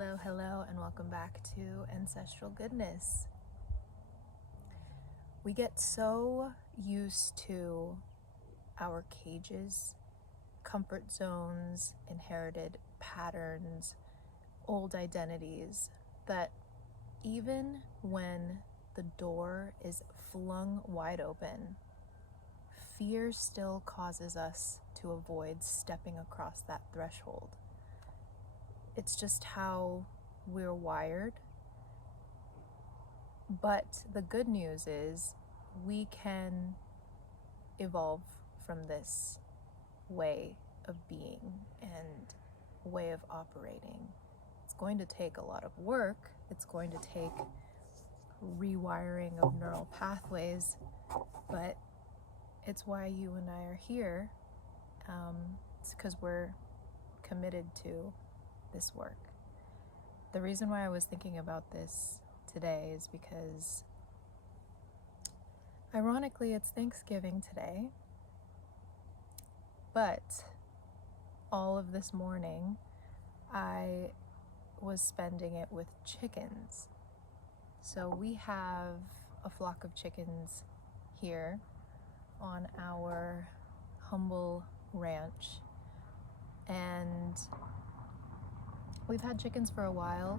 Hello, and welcome back to Ancestral Goodness. We get so used to our cages, comfort zones, inherited patterns, old identities, that even when the door is flung wide open, fear still causes us to avoid stepping across that threshold. It's just how we're wired. But the good news is we can evolve from this way of being and way of operating. It's going to take a lot of work. It's going to take rewiring of neural pathways, but it's why you and I are here. It's because we're committed to this work. The reason why I was thinking about this today is because, ironically, it's Thanksgiving today, but all of this morning I was spending it with chickens. So we have a flock of chickens here on our humble ranch, and we've had chickens for a while,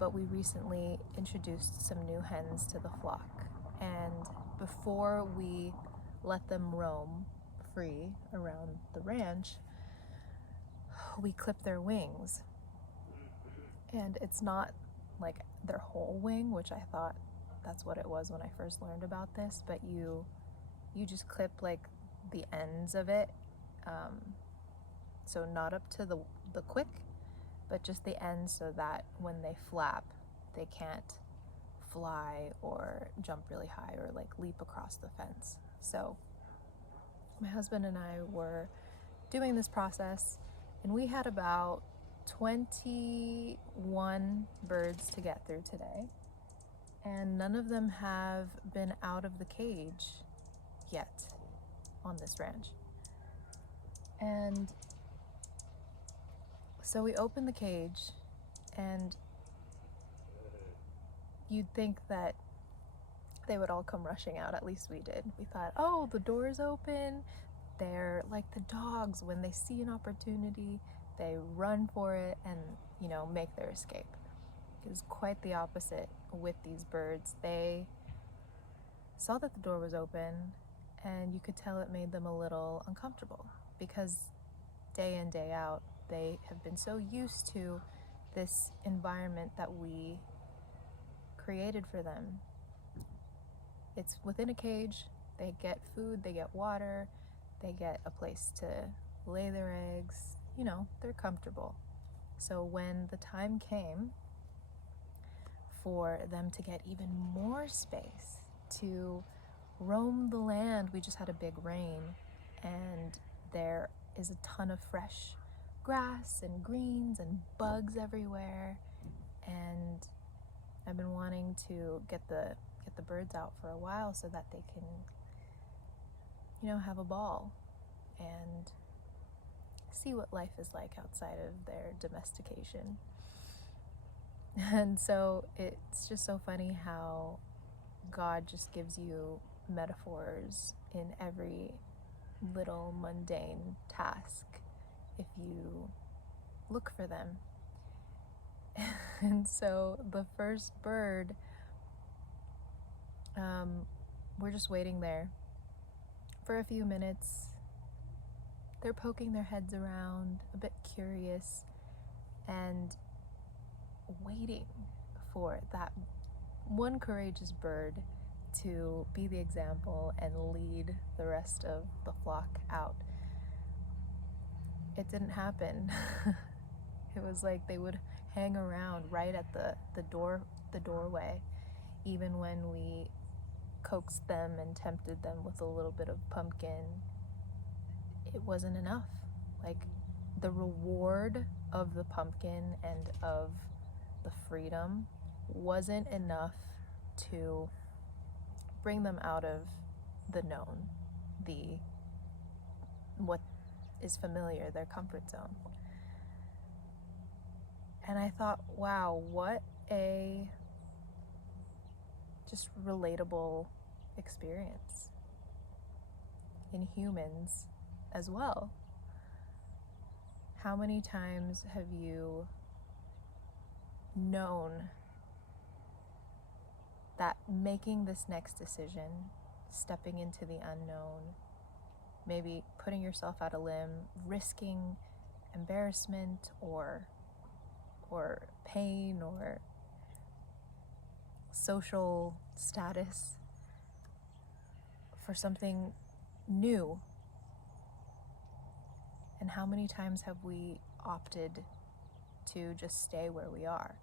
but we recently introduced some new hens to the flock. And before we let them roam free around the ranch, we clip their wings. And it's not like their whole wing, which I thought that's what it was when I first learned about this, but you just clip like the ends of it, so not up to the quick, but just the ends, so that when they flap, they can't fly or jump really high or like leap across the fence. So my husband and I were doing this process, and we had about 21 birds to get through today, and none of them have been out of the cage yet on this ranch. And so we opened the cage, and you'd think that they would all come rushing out. At least we did. We thought, oh, the door's open. They're like the dogs. When they see an opportunity, they run for it and, make their escape. It was quite the opposite with these birds. They saw that the door was open, and you could tell it made them a little uncomfortable, because day in, day out, they have been so used to this environment that we created for them. It's within a cage. They get food, they get water, they get a place to lay their eggs. They're comfortable. So when the time came for them to get even more space to roam the land, we just had a big rain, and there is a ton of fresh grass and greens and bugs everywhere, and I've been wanting to get the birds out for a while so that they can have a ball and see what life is like outside of their domestication. And so it's just so funny how God just gives you metaphors in every little mundane task if you look for them. And so the first bird, we're just waiting there for a few minutes. They're poking their heads around, a bit curious, and waiting for that one courageous bird to be the example and lead the rest of the flock out. It didn't happen. It was like they would hang around right at the doorway, even when we coaxed them and tempted them with a little bit of pumpkin. It wasn't enough. Like, the reward of the pumpkin and of the freedom wasn't enough to bring them out of the known, what is familiar, their comfort zone. And I thought, wow, what a just relatable experience in humans as well. How many times have you known that making this next decision, stepping into the unknown, maybe putting yourself out a limb, risking embarrassment or pain or social status for something new? And how many times have we opted to just stay where we are,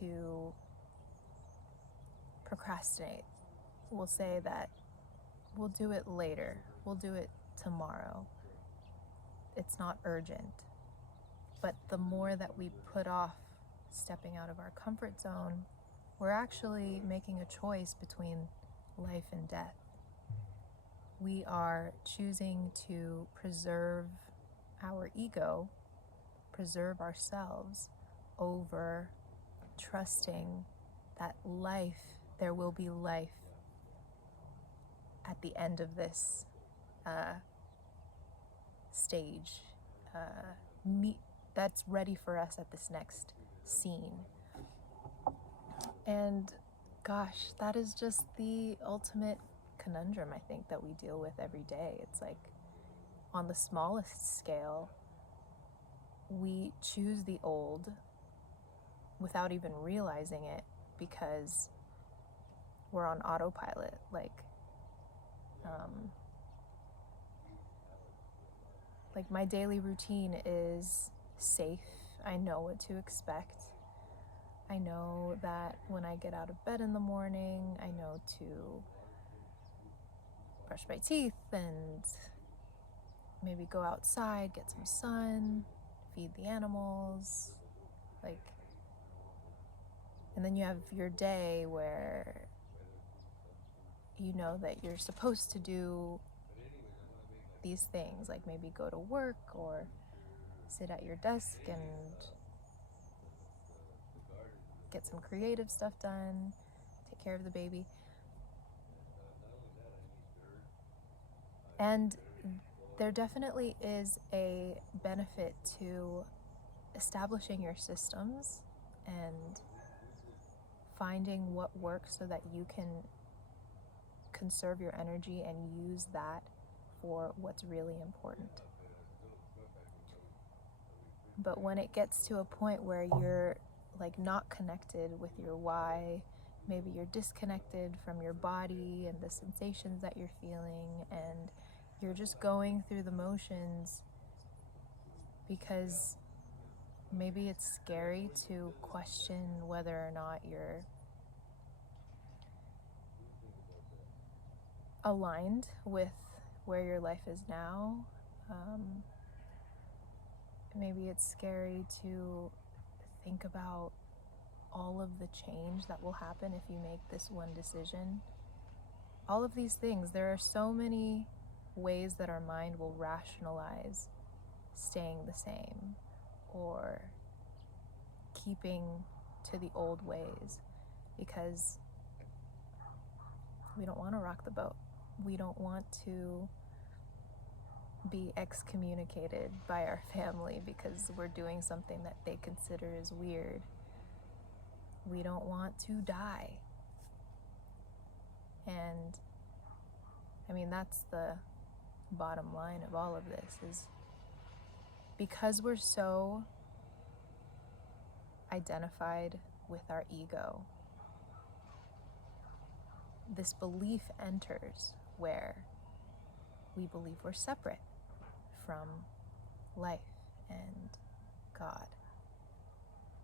to procrastinate? We'll say that we'll do it later, we'll do it tomorrow, it's not urgent. But the more that we put off stepping out of our comfort zone, we're actually making a choice between life and death. We are choosing to preserve our ego, preserve ourselves, over trusting that there will be life at the end of this stage, that's ready for us at this next scene. And gosh, that is just the ultimate conundrum, I think, that we deal with every day. It's like, on the smallest scale, we choose the old without even realizing it because we're on autopilot. Like my daily routine is safe. I know what to expect. I know that when I get out of bed in the morning, I know to brush my teeth and maybe go outside, get some sun, feed the animals, and then you have your day where you know that you're supposed to do these things, like maybe go to work or sit at your desk and get some creative stuff done, take care of the baby. And there definitely is a benefit to establishing your systems and finding what works so that you can conserve your energy and use that for what's really important. But when it gets to a point where you're not connected with your why, maybe you're disconnected from your body and the sensations that you're feeling, and you're just going through the motions because maybe it's scary to question whether or not you're aligned with where your life is now. Maybe it's scary to think about all of the change that will happen if you make this one decision. All of these things, there are so many ways that our mind will rationalize staying the same or keeping to the old ways because we don't want to rock the boat. We don't want to be excommunicated by our family because we're doing something that they consider as weird. We don't want to die. And I mean, that's the bottom line of all of this, is because we're so identified with our ego, this belief enters where we believe we're separate from life and God.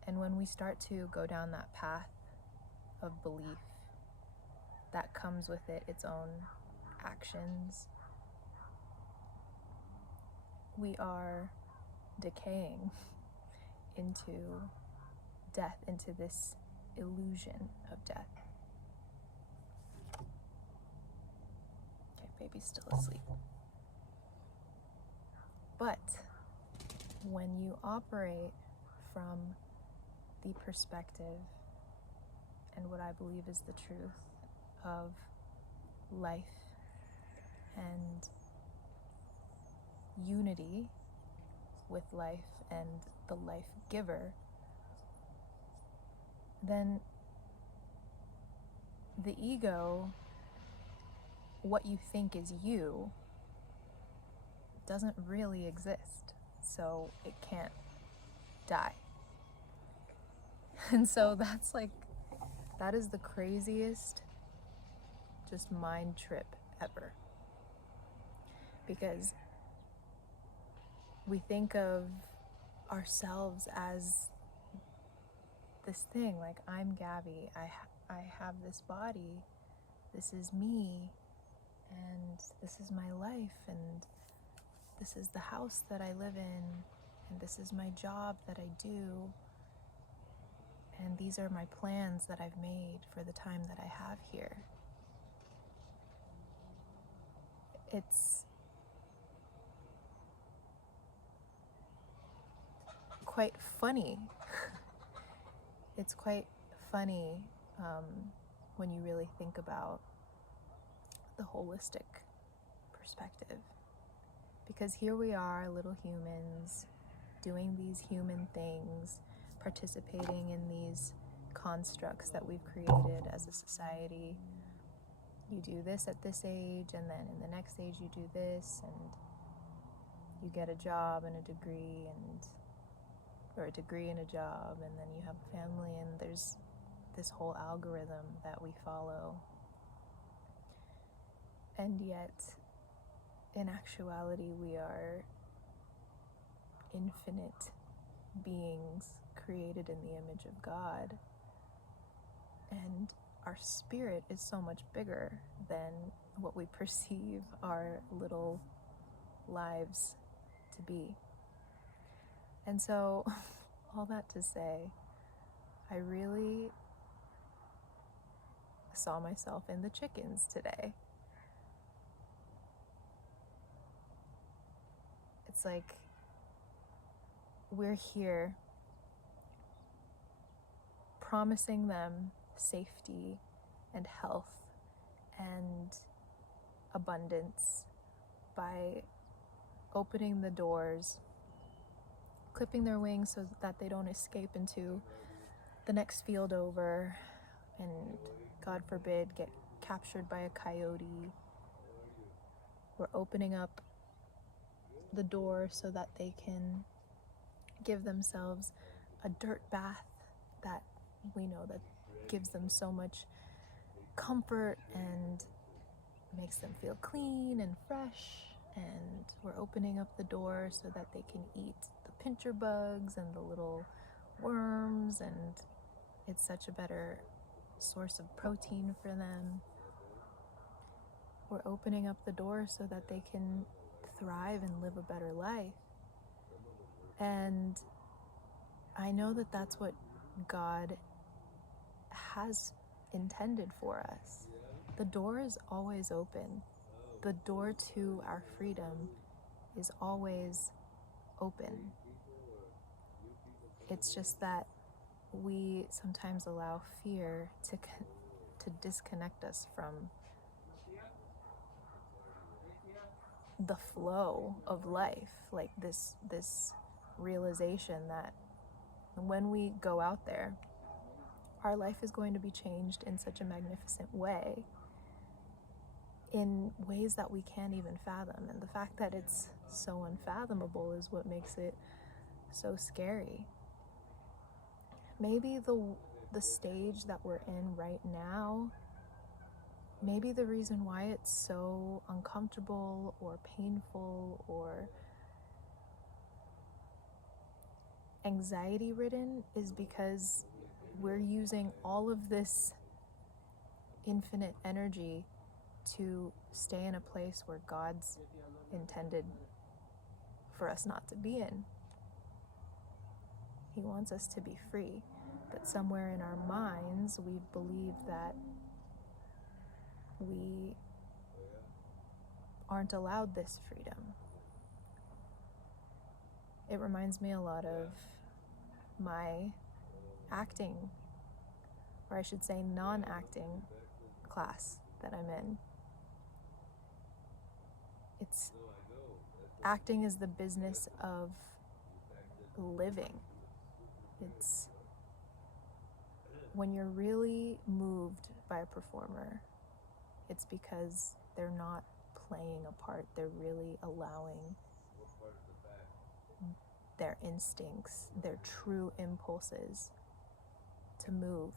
And when we start to go down that path of belief, that comes with it its own actions. We are decaying into death, into this illusion of death. Okay, baby's still asleep. But when you operate from the perspective and what I believe is the truth of life and unity with life and the life giver, then the ego, what you think is you, doesn't really exist. So it can't die. And so that is the craziest just mind trip ever. Because we think of ourselves as this thing, like, I'm Gabby, I have this body, this is me, and this is my life, and this is the house that I live in, and this is my job that I do, and these are my plans that I've made for the time that I have here. It's quite funny. It's quite funny when you really think about the holistic perspective. Because here we are, little humans, doing these human things, participating in these constructs that we've created as a society. You do this at this age, and then in the next age you do this, and you get a job and a degree, or a degree and a job, and then you have a family, and there's this whole algorithm that we follow. And yet, in actuality, we are infinite beings created in the image of God. And our spirit is so much bigger than what we perceive our little lives to be. And so, all that to say, I really saw myself in the chickens today. It's like we're here promising them safety and health and abundance by opening the doors, clipping their wings so that they don't escape into the next field over and, God forbid, get captured by a coyote. We're opening up the door so that they can give themselves a dirt bath that we know that gives them so much comfort and makes them feel clean and fresh. And we're opening up the door so that they can eat the pincher bugs and the little worms, and it's such a better source of protein for them. We're opening up the door so that they can thrive and live a better life. And I know that that's what God has intended for us. The door is always open. The door to our freedom is always open. It's just that we sometimes allow fear to disconnect us from the flow of life, like this realization that when we go out there, our life is going to be changed in such a magnificent way, in ways that we can't even fathom. And the fact that it's so unfathomable is what makes it so scary. Maybe the stage that we're in right now, maybe the reason why it's so uncomfortable or painful or anxiety ridden is because we're using all of this infinite energy to stay in a place where God's intended for us not to be in. He wants us to be free, but somewhere in our minds we believe that we aren't allowed this freedom. It reminds me a lot of my acting, or I should say non-acting class that I'm in. It's acting is the business of living. It's when you're really moved by a performer, it's because they're not playing a part, they're really allowing their instincts, their true impulses to move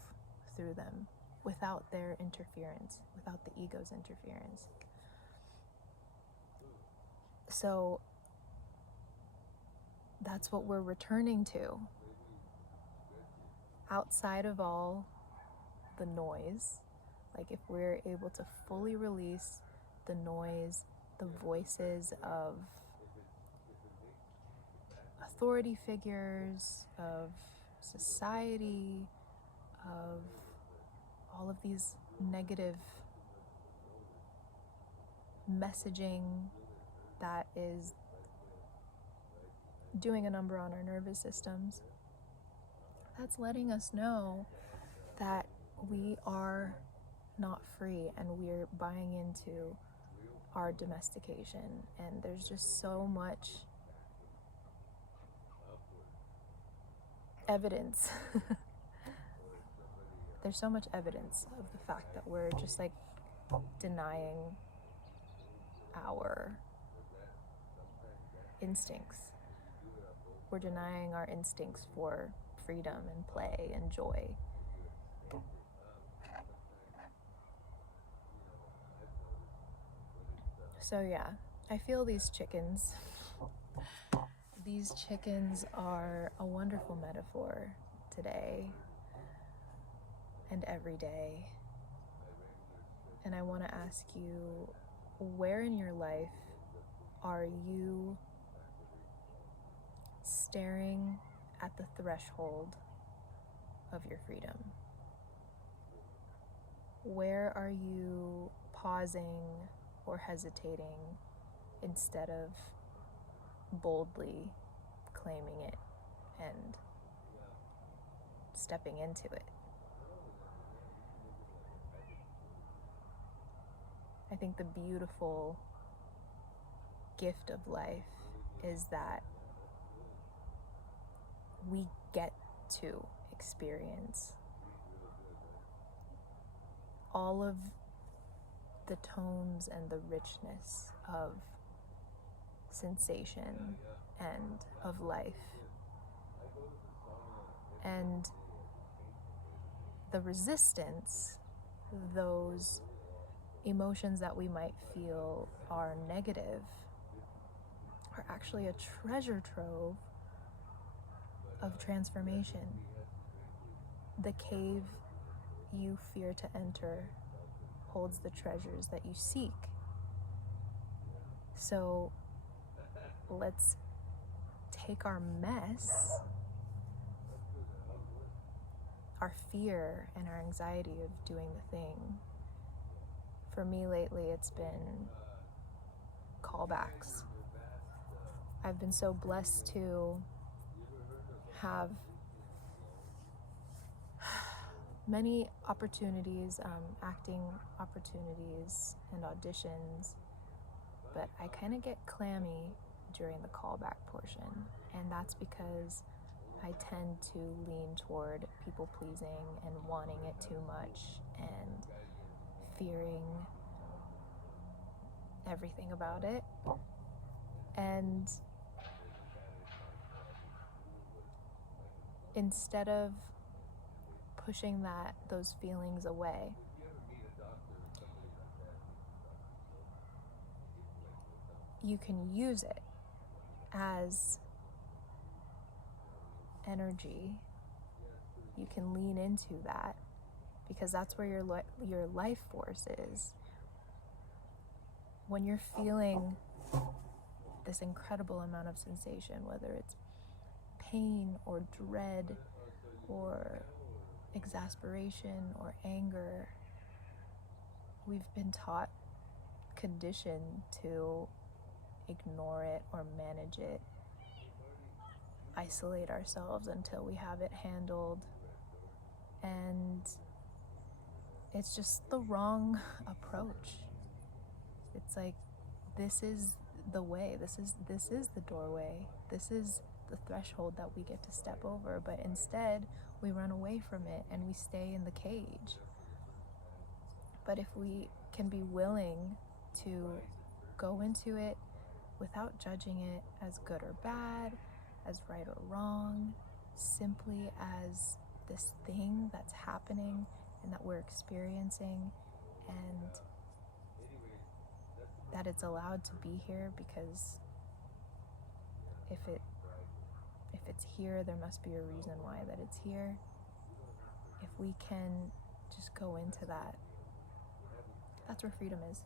through them without their interference, without the ego's interference. So that's what we're returning to. Outside of all the noise, like if we're able to fully release the noise, the voices of authority figures, of society, of all of these negative messaging that is doing a number on our nervous systems, that's letting us know that we are not free and we're buying into our domestication. And there's just so much evidence. There's so much evidence of the fact that we're just like denying our instincts. We're denying our instincts for freedom and play and joy. So yeah, I feel these chickens. These chickens are a wonderful metaphor today and every day. And I want to ask you, where in your life are you staring at the threshold of your freedom? Where are you pausing or hesitating instead of boldly claiming it and stepping into it? I think the beautiful gift of life is that we get to experience all of the tones and the richness of sensation and of life. And the resistance, those emotions that we might feel are negative, are actually a treasure trove of transformation. The cave you fear to enter holds the treasures that you seek. So let's take our mess, our fear and our anxiety of doing the thing. For me lately, it's been callbacks. I've been so blessed to have many opportunities, acting opportunities and auditions, but I kind of get clammy during the callback portion, and that's because I tend to lean toward people pleasing and wanting it too much and fearing everything about it. And instead of pushing those feelings away, you can use it as energy. You can lean into that because that's where your life force is. When you're feeling this incredible amount of sensation, whether it's pain or dread or exasperation or anger, we've been taught, conditioned to ignore it or manage it. isolate ourselves until we have it handled. And it's just the wrong approach. It's like, this is the way, this is the doorway, this is the threshold that we get to step over, but instead we run away from it and we stay in the cage. But if we can be willing to go into it without judging it as good or bad, as right or wrong, simply as this thing that's happening and that we're experiencing, and that it's allowed to be here, because if it's here, there must be a reason why that it's here. If we can just go into that, that's where freedom is.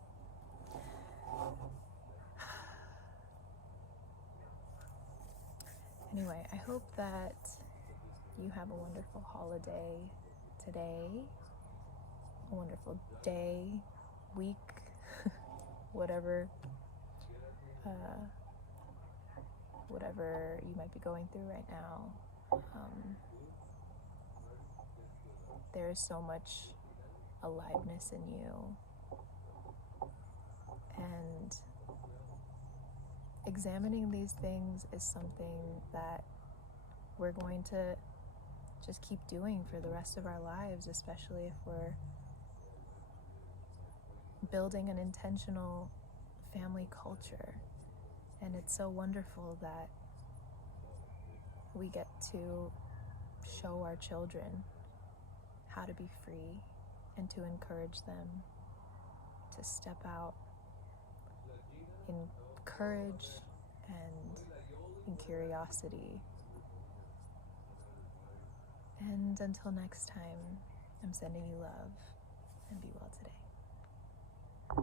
Anyway, I hope that you have a wonderful holiday today, a wonderful day, week, whatever you might be going through right now. There is so much aliveness in you, and examining these things is something that we're going to just keep doing for the rest of our lives, especially if we're building an intentional family culture. And it's so wonderful that we get to show our children how to be free and to encourage them to step out in courage and in curiosity. And until next time, I'm sending you love.